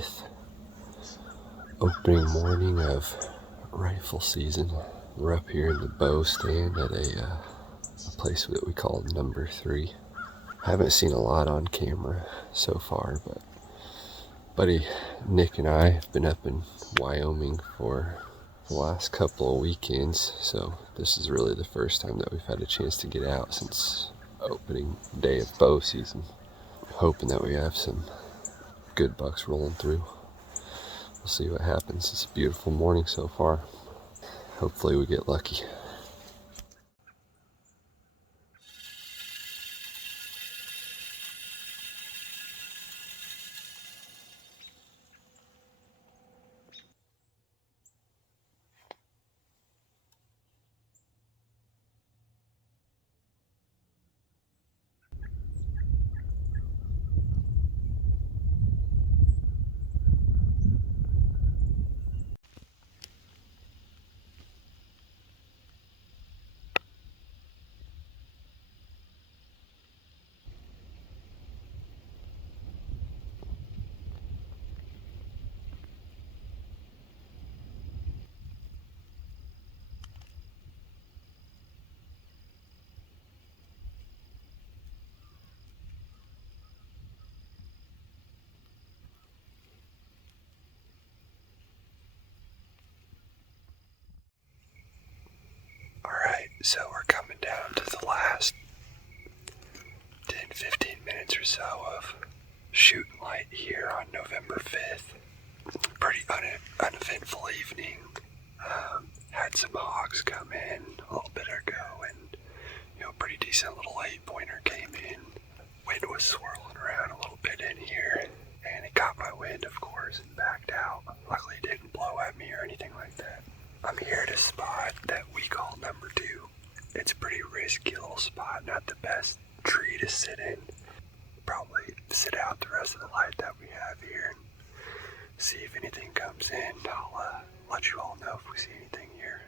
5th, opening morning of rifle season. We're up here in the bow stand at a place that we call number 3. Haven't seen a lot on camera so far, but buddy Nick and I have been up in Wyoming for the last couple of weekends, so this is really the first time that we've had a chance to get out since opening day of bow season. Hoping that we have some good bucks rolling through. We'll see what happens. It's a beautiful morning so far. Hopefully we get lucky. Alright, so we're coming down to the last 10-15 minutes or so of shooting light here on November 5th. Pretty uneventful evening. Had some hogs come in a little bit ago, and pretty decent little 8-pointer came in. Wind was swirling around a little bit in here, and it caught my wind, of course, and backed out. Luckily it didn't blow at me or anything like that. I'm here at a spot that we call number 2. It's a pretty risky little spot, not the best tree to sit in. Probably sit out the rest of the light that we have here and see if anything comes in. I'll let you all know if we see anything here.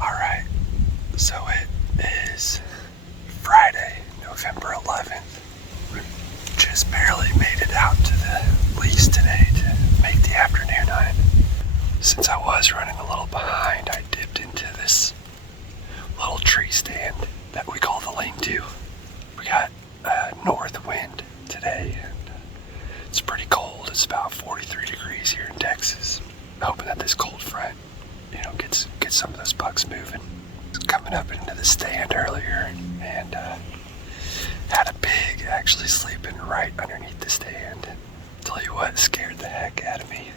Alright, so it is Friday, November 11th. We just barely made it out to the lease today to make the afternoon hunt. Since I was running a little behind, I dipped into this little tree stand that we call the lean-to. We got north wind today, and it's pretty cold. It's about 43 degrees here in Texas. Hoping that this cold front, gets some of those bucks moving. Coming up into the stand earlier, and had a pig actually sleeping right underneath the stand. Tell you what, scared the heck out of me.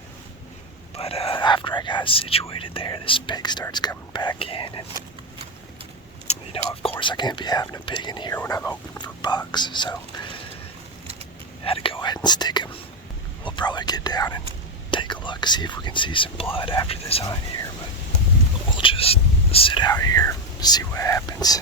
But after I got situated there, this pig starts coming back in, and of course I can't be having a pig in here when I'm open for bucks, so had to go ahead and stick him. We'll probably get down and take a look, see if we can see some blood after this hunt here, but we'll just sit out here, see what happens.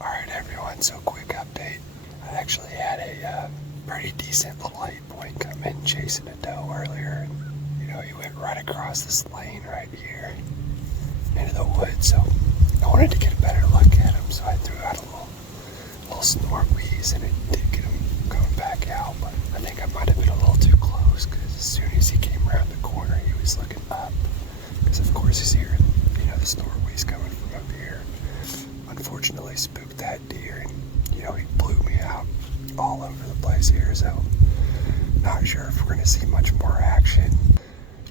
Alright everyone, so quick update. I actually had a pretty decent little 8-point come in chasing a doe earlier. And, he went right across this lane right here into the woods, so I wanted to get a better look at him, so I threw out a little snort wheeze, and it did get him going back out, but I think I might have been a little too close, because as soon as he came around the corner, he was looking up, because of course he's hearing, the snort wheeze coming from up here. Unfortunately spooked that deer, and he blew me out all over the place here, so not sure if we're going to see much more action.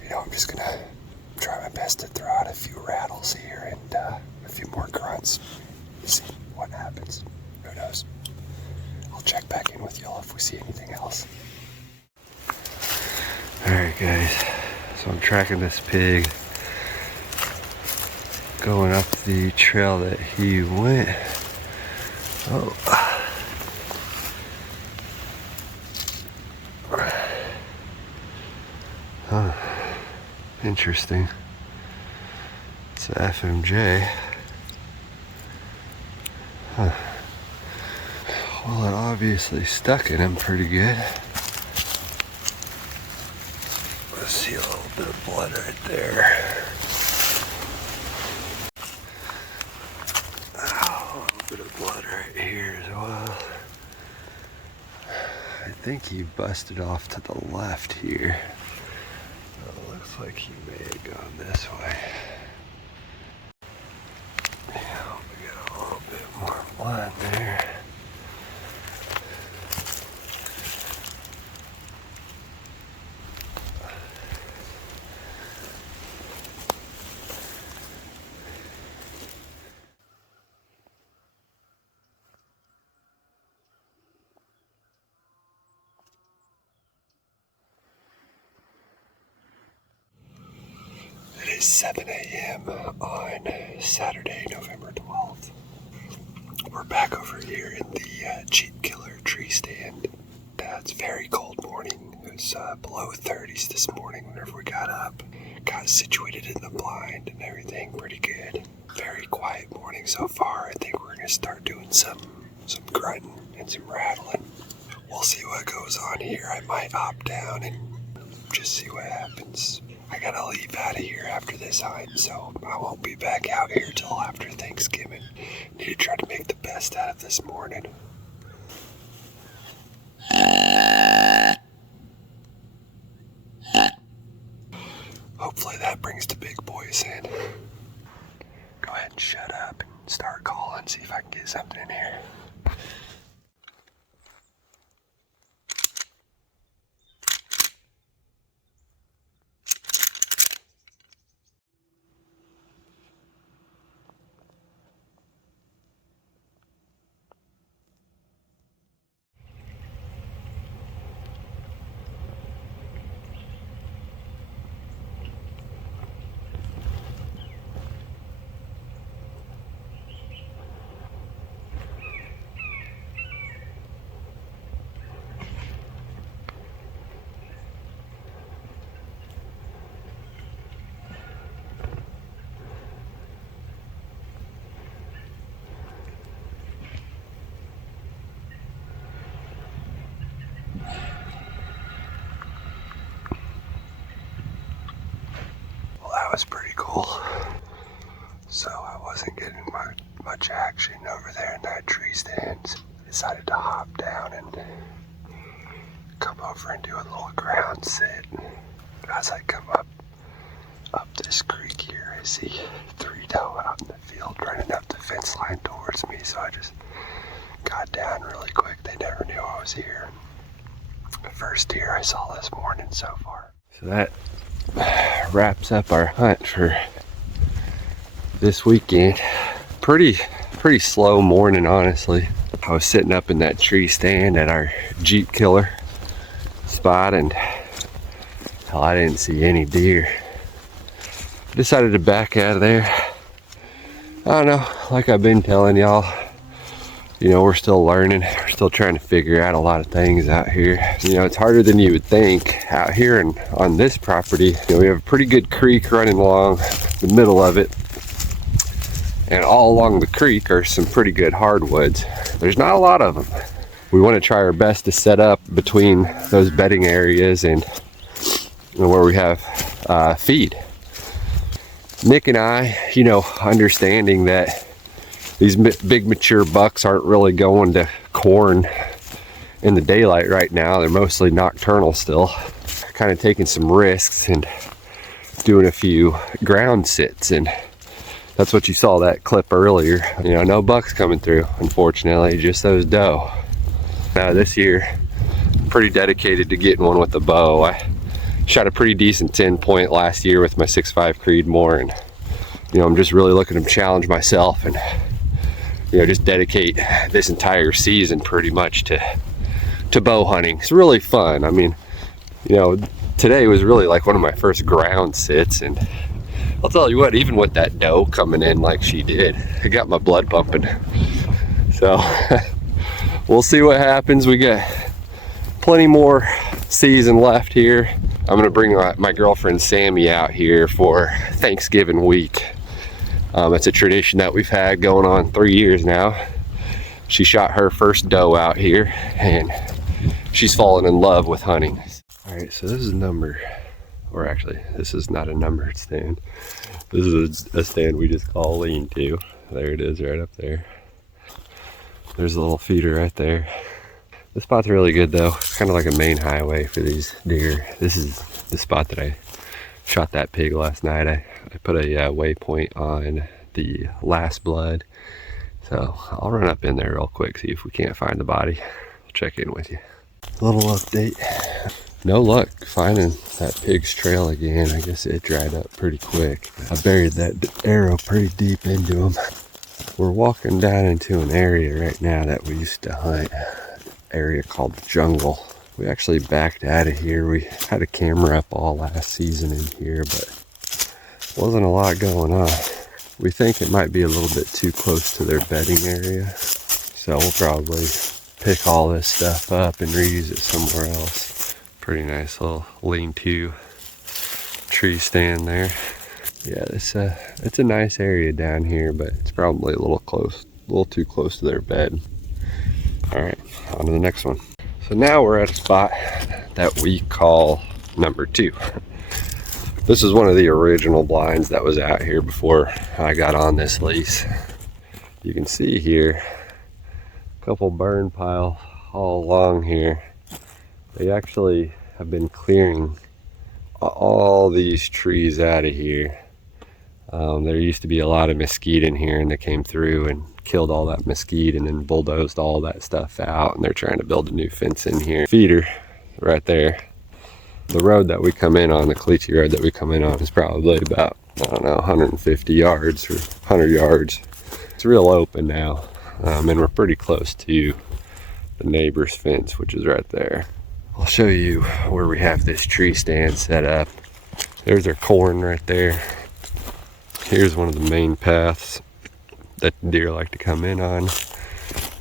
I'm just going to try my best to throw out a few rattles here and a few more grunts. See what happens. Who knows? I'll check back in with y'all if we see anything else. Alright guys, so I'm tracking this pig going up the trail that he went. Oh. Huh. Interesting. It's a FMJ. Huh. Well, it obviously stuck in him pretty good. Let's see a little bit of blood right there. Oh, a little bit of blood right here as well. I think he busted off to the left here. Looks like he may have gone this way. Yeah, we got a little bit more blood there. It is 7 a.m. on Saturday, November 12th. We're back over here in the Jeep Killer tree stand. It's a very cold morning. It was below 30s this morning whenever we got up. Got situated in the blind and everything pretty good. Very quiet morning so far. I think we're going to start doing some grunting and some rattling. We'll see what goes on here. I might opt down and just see what happens. I gotta leave out of here after this hunt, so I won't be back out here till after Thanksgiving. Need to try to make the best out of this morning. Hopefully that brings the big boys in. Go ahead and shut up and start calling, see if I can get something in here. That was pretty cool. So I wasn't getting much action over there in that tree stand. Decided to hop down and come over and do a little ground sit. As I come up this creek here, I see 3 doe out in the field running up the fence line towards me. So I just got down really quick. They never knew I was here. The first deer I saw this morning so far. So that wraps up our hunt for this weekend. Pretty slow morning, honestly. I was sitting up in that tree stand at our Jeep Killer spot, and hell, I didn't see any deer. Decided to back out of there. I don't know, like I've been telling y'all, You know, we're still learning. We're still trying to figure out a lot of things out here. You know, it's harder than you would think out here. And on this property, you know, we have a pretty good creek running along the middle of it. And all along the creek are some pretty good hardwoods. There's not a lot of them. We want to try our best to set up between those bedding areas and where we have feed. Nick and I, you know, understanding that these big mature bucks aren't really going to corn in the daylight right now. They're mostly nocturnal still. Kind of taking some risks and doing a few ground sits, and that's what you saw that clip earlier. You know, no bucks coming through, unfortunately, just those doe. Now this year, I'm pretty dedicated to getting one with the bow. I shot a pretty decent 10 point last year with my 6.5 Creedmoor, and you know, I'm just really looking to challenge myself and, you know, just dedicate this entire season pretty much to bow hunting. It's really fun. I mean, you know, today was really like one of my first ground sits, and I'll tell you what, even with that doe coming in like she did, it got my blood pumping. So we'll see what happens. We got plenty more season left here. I'm gonna bring my girlfriend Sammy out here for Thanksgiving week. It's a tradition that we've had going on 3 years now. She shot her first doe out here, and she's fallen in love with hunting. All right, so this is number, or actually, this is not a numbered stand. This is a stand we just call lean-to. There it is, right up there. There's a little feeder right there. This spot's really good though. It's kind of like a main highway for these deer. This is the spot that I shot that pig last night. I put a waypoint on the last blood. So I'll run up in there real quick, see if we can't find the body. I'll check in with you. Little update. No luck finding that pig's trail again. I guess it dried up pretty quick. I buried that arrow pretty deep into him. We're walking down into an area right now that we used to hunt. Area called the Jungle. We actually backed out of here. We had a camera up all last season in here, but wasn't a lot going on. We think it might be a little bit too close to their bedding area, so we'll probably pick all this stuff up and reuse it somewhere else. Pretty nice little lean-to tree stand there. Yeah, it's a nice area down here, but it's probably a little too close to their bed. All right, on to the next one. So now we're at a spot that we call number 2. This is one of the original blinds that was out here before I got on this lease. You can see here a couple burn piles all along here. They actually have been clearing all these trees out of here. There used to be a lot of mesquite in here, and they came through and killed all that mesquite and then bulldozed all that stuff out, and they're trying to build a new fence in here. Feeder right there. The road that we come in on, the Caliche road that we come in on, is probably about, I don't know, 150 yards or 100 yards. It's real open now, and we're pretty close to the neighbor's fence, which is right there. I'll show you where we have this tree stand set up. There's our corn right there. Here's one of the main paths that deer like to come in on,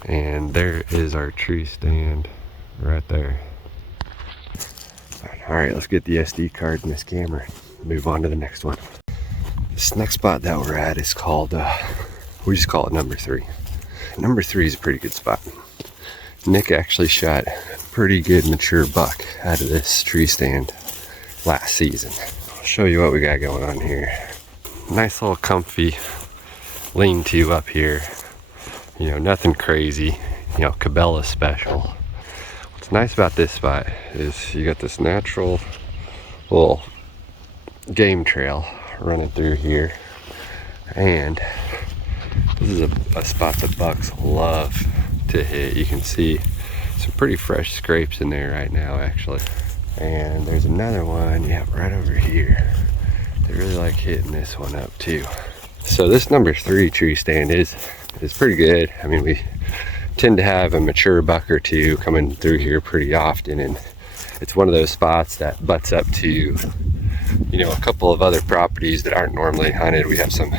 and there is our tree stand right there. All right, let's get the SD card in this camera and move on to the next one. This next spot that we're at is called, we just call it number 3. Number 3 is a pretty good spot. Nick actually shot a pretty good mature buck out of this tree stand last season. I'll show you what we got going on here. Nice little comfy lean-to up here. You know, nothing crazy, you know, Cabela special. What's nice about this spot is you got this natural little game trail running through here, and this is a spot the bucks love to hit. You can see some pretty fresh scrapes in there right now, actually. And there's another one, yeah, right over here. They really like hitting this one up too. So this number 3 tree stand is pretty good. I mean, we tend to have a mature buck or two coming through here pretty often, and it's one of those spots that butts up to, you know, a couple of other properties that aren't normally hunted. We have some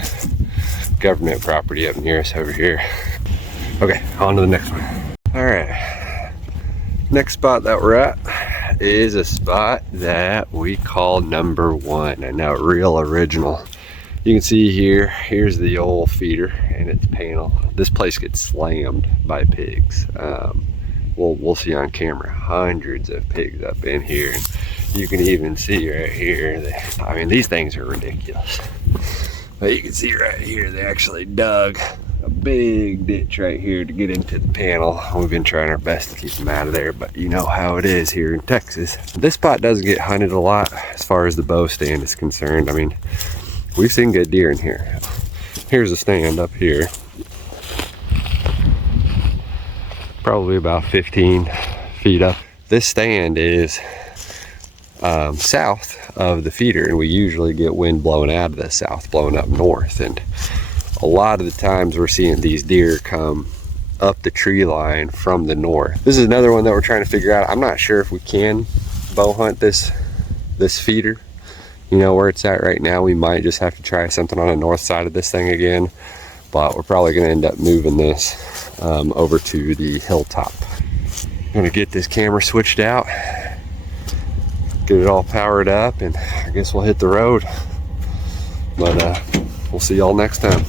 government property up near us over here. Okay, on to the next one. All right, next spot that we're at is a spot that we call number 1, and now real original. You can see here's the old feeder and its panel. This place gets slammed by pigs. We'll see on camera hundreds of pigs up in here. And you can even see right here, I mean, these things are ridiculous. But you can see right here, they actually dug a big ditch right here to get into the panel. We've been trying our best to keep them out of there, but you know how it is here in Texas. This spot doesn't get hunted a lot as far as the bow stand is concerned. I mean, we've seen good deer in here. Here's a stand up here. Probably about 15 feet up. This stand is south of the feeder, and we usually get wind blowing out of the south, blowing up north. And a lot of the times we're seeing these deer come up the tree line from the north. This is another one that we're trying to figure out. I'm not sure if we can bow hunt this feeder. You know, where it's at right now, we might just have to try something on the north side of this thing again, but we're probably going to end up moving this over to the hilltop. I'm going to get this camera switched out, get it all powered up, and I guess we'll hit the road. But we'll see y'all next time.